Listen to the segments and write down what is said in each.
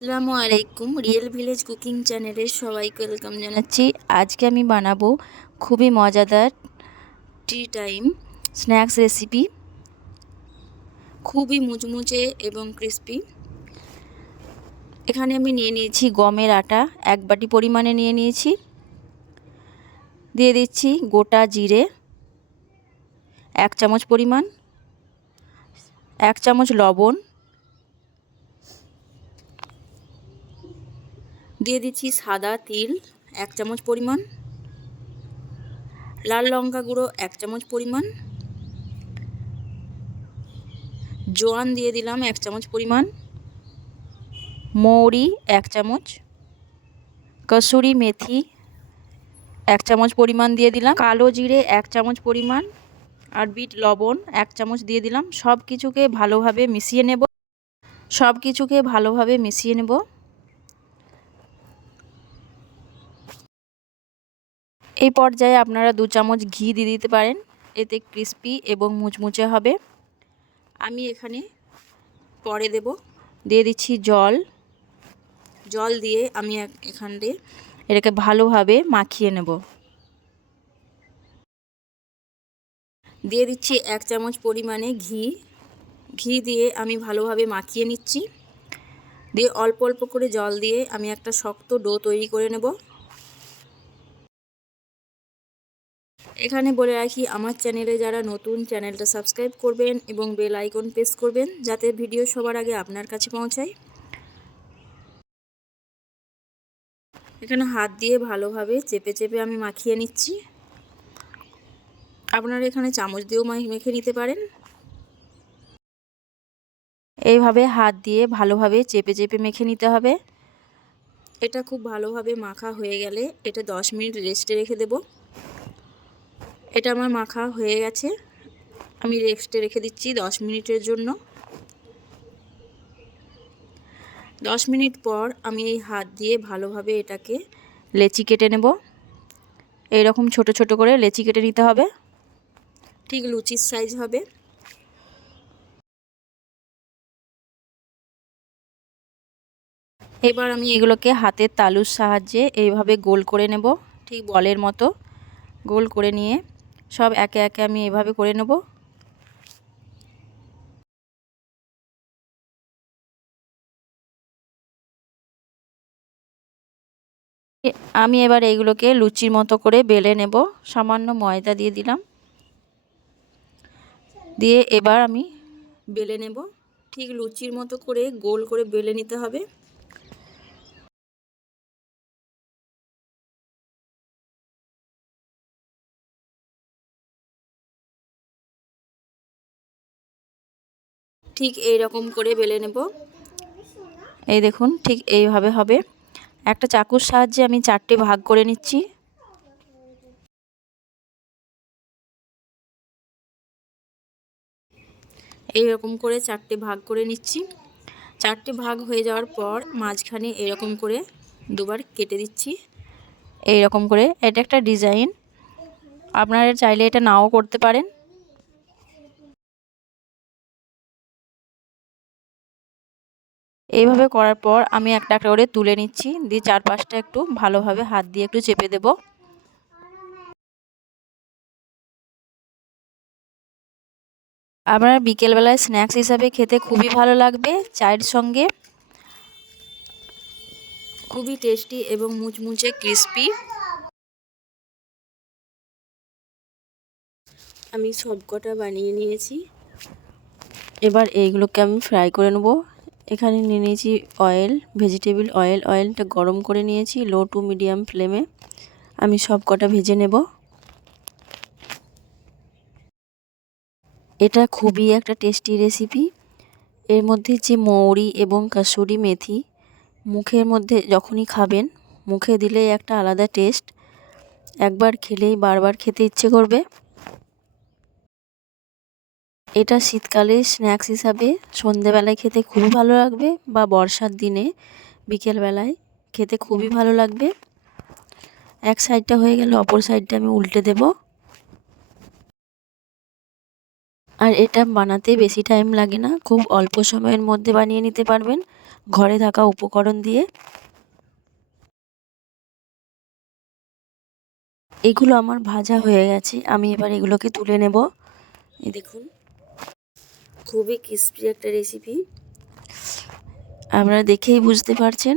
আসসালামু আলাইকুম real village cooking চ্যানেলে সবাইকে ওয়েলকাম জানাচ্ছি। আজকে আমি বানাবো খুবই মজাদার টি টাইম স্ন্যাক্স রেসিপি খুবই মুচমুচে এবং ক্রিস্পি এখানে আমি নিয়ে নিয়েছি গমের আটা, এক বাটি পরিমাণে নিয়ে নিয়েছি। দিয়ে দিচ্ছি গোটা জিরে, এক চামচ পরিমাণ, এক চামচ লবণ দিয়ে দিচ্ছি সাদা তিল, এক চামচ পরিমাণ। লাল লঙ্কা গুঁড়ো, এক চামচ পরিমাণ। জোয়ান দিয়ে দিলাম এক চামচ পরিমাণ। মৌরি, এক চামচ। কসুরি মেথি, এক চামচ পরিমাণ দিয়ে দিলাম। কালো জিরে, এক চামচ পরিমাণ। আর বিট লবণ, এক চামচ দিয়ে দিলাম। সব কিছুকে ভালোভাবে মিশিয়ে নেব। সব কিছুকে ভালোভাবে মিশিয়ে নেব। এই পর্যায়ে আপনারা দু চামচ ঘি দিয়ে দিতে পারেন। এতে ক্রিস্পি এবং মুচমুচে হবে। আমি এখানে পরে দেব। দিয়ে দিচ্ছি জল। জল দিয়ে আমি এখান দিয়ে এটাকে ভালোভাবে মাখিয়ে নেব। দিয়ে দিচ্ছি এক চামচ পরিমাণে ঘি। ঘি দিয়ে আমি ভালোভাবে মাখিয়ে নিচ্ছি। দিয়ে অল্প অল্প করে জল দিয়ে আমি একটা শক্ত ডো তৈরি করে নেব। এখানে বলে রাখি, আমার চ্যানেলে যারা নতুন চ্যানেলটা সাবস্ক্রাইব করবেন এবং বেল আইকন প্রেস করবেন, যাতে ভিডিও সবার আগে আপনার কাছে পৌঁছায়। এখানে হাত দিয়ে ভালোভাবে চেপে চেপে আমি মাখিয়ে নিচ্ছি। আপনারা এখানে চামচ দিয়েও মেখে নিতে পারেন। এইভাবে হাত দিয়ে ভালোভাবে চেপে চেপে মেখে নিতে হবে। এটা খুব ভালোভাবে মাখা হয়ে গেলে এটা দশ মিনিট রেস্টে রেখে দেবো। এটা আমার মাখা হয়ে গেছে। আমি রেস্টে রেখে দিচ্ছি দশ মিনিটের জন্য। দশ মিনিট পর আমি এই হাত দিয়ে ভালোভাবে এটাকে লেচি কেটে নেব। এইরকম ছোট ছোট করে লেচি কেটে নিতে হবে। ঠিক লুচির সাইজ হবে। এবার আমি এগুলোকে হাতের তালুর সাহায্যে এইভাবে গোল করে নেব। ঠিক বলের মতো গোল করে নিয়ে সব একে একে আমি এভাবে করে নেব। আমি এবার এইগুলোকে লুচির মতো করে বেলে নেব। সামান্য ময়দা দিয়ে দিলাম। দিয়ে এবার আমি বেলে নেব। ঠিক লুচির মতো করে গোল করে বেলে নিতে হবে। ঠিক এই রকম করে বেলে নেব। এই দেখুন ঠিক এইভাবে হবে। একটা চাকুর সাহায্যে আমি চারটে ভাগ করে নিচ্ছি। এই রকম করে চারটে ভাগ করে নিচ্ছি। চারটে ভাগ হয়ে যাওয়ার পর মাঝখানে এরকম করে দুবার কেটে দিচ্ছি। এই রকম করে। এটা একটা ডিজাইন। আপনারা চাইলে এটা নাও করতে পারেন। এইভাবে করার পর আমি একটা একটা করে তুলে নিচ্ছি। দিয়ে চারপাশটা একটু ভালোভাবে হাত দিয়ে একটু চেপে দেব। আপনার বিকেলবেলায় স্ন্যাক্স হিসাবে খেতে খুবই ভালো লাগবে চায়ের সঙ্গে। খুবই টেস্টি এবং মুচমুচে ক্রিস্পি। আমি সব কটা বানিয়ে নিয়েছি। এবার এইগুলোকে আমি ফ্রাই করে নেব। এখানে নিয়ে নিয়েছি অয়েল ভেজিটেবিল অয়েল অয়েলটা গরম করে নিয়েছি লো টু মিডিয়াম ফ্লেমে আমি সব কটা ভেজে নেব। এটা খুবই একটা টেস্টি রেসিপি এর মধ্যে যে মৌরি এবং কাসুরি মেথি, মুখের মধ্যে যখনই খাবেন, মুখে দিলেই একটা আলাদা টেস্ট একবার খেলেই বারবার খেতে ইচ্ছে করবে। এটা শীতকালে স্ন্যাক্স হিসাবে সন্ধেবেলায় খেতে খুবই ভালো লাগবে বা বর্ষার দিনে বিকেলবেলায় খেতে খুবই ভালো লাগবে। এক সাইডটা হয়ে গেলে অপর সাইডটা আমি উল্টে দেব। আর এটা বানাতে বেশি টাইম লাগে না, খুব অল্প সময়ের মধ্যে বানিয়ে নিতে পারবেন। ঘরে থাকা উপকরণ দিয়ে। এগুলো আমার ভাজা হয়ে গেছে, আমি এবার এগুলোকে তুলে নেব। এই দেখুন। খুবই ক্রিস্পি একটা রেসিপি আপনারা দেখেই বুঝতে পারছেন।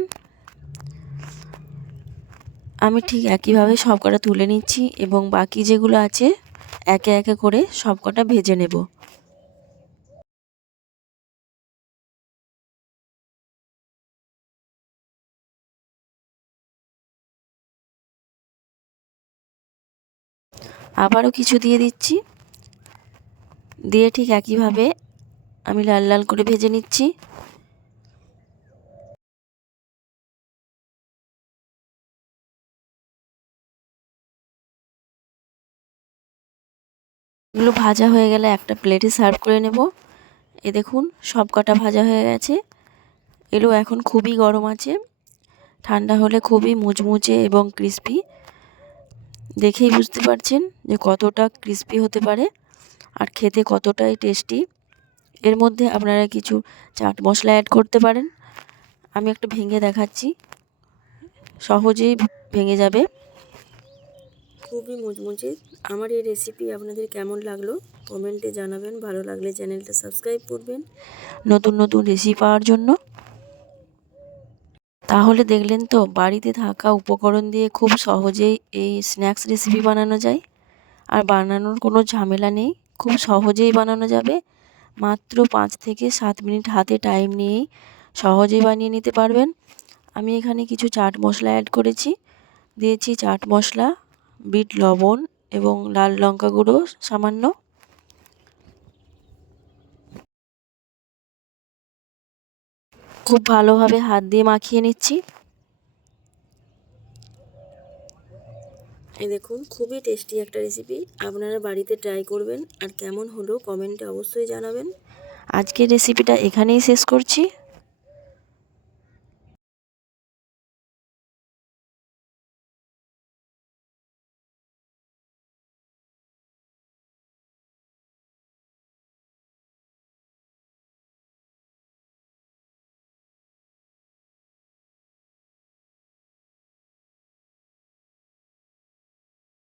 আমি ঠিক একইভাবে সব কটা তুলে নিচ্ছি এবং বাকি যেগুলো আছে, একে একে করে সব কটা ভেজে নেব। আবারও কিছু দিয়ে দিচ্ছি। দিয়ে ঠিক একইভাবে আমি লাল লাল করে ভেজে নিচ্ছি। এগুলো ভাজা হয়ে গেলে একটা প্লেটে সার্ভ করে নেব। এ দেখুন, সব কটা ভাজা হয়ে গেছে। এগুলো এখন খুবই গরম আছে। ঠান্ডা হলে খুবই মুচমুচে এবং ক্রিস্পি দেখেই বুঝতে পারছেন যে কতটা ক্রিস্পি হতে পারে আর খেতে কতটাই টেস্টি এর মধ্যে আপনারা কিছু চাট মশলা অ্যাড করতে পারেন। আমি একটা ভেঙে দেখাচ্ছি। সহজেই ভেঙে যাবে। খুবই মুচমুচে। আমার এই রেসিপি আপনাদের কেমন লাগল? কমেন্টে জানাবেন। ভালো লাগলে চ্যানেলটা সাবস্ক্রাইব করবেন। নতুন নতুন রেসিপি পাওয়ার জন্য। তাহলে দেখলেন তো বাড়িতে থাকা উপকরণ দিয়ে খুব সহজেই এই স্ন্যাক্স রেসিপি বানানো যায়। আর বানানোর কোনো ঝামেলা নেই। খুব সহজেই বানানো যাবে। মাত্র পাঁচ থেকে সাত মিনিট হাতে টাইম নিয়েই সহজেই বানিয়ে নিতে পারবেন। আমি এখানে কিছু চাট মশলা অ্যাড করেছি। দিয়েছি চাট মশলা, বিট লবণ এবং লাল লঙ্কা গুঁড়ো সামান্য। খুব ভালোভাবে হাত দিয়ে মাখিয়ে নিচ্ছি। এই দেখুন, খুবই টেস্টি একটা রেসিপি আপনারা বাড়িতে ট্রাই করবেন আর কেমন হলো কমেন্টে অবশ্যই জানাবেন। আজকের রেসিপিটা এখানেই শেষ করছি।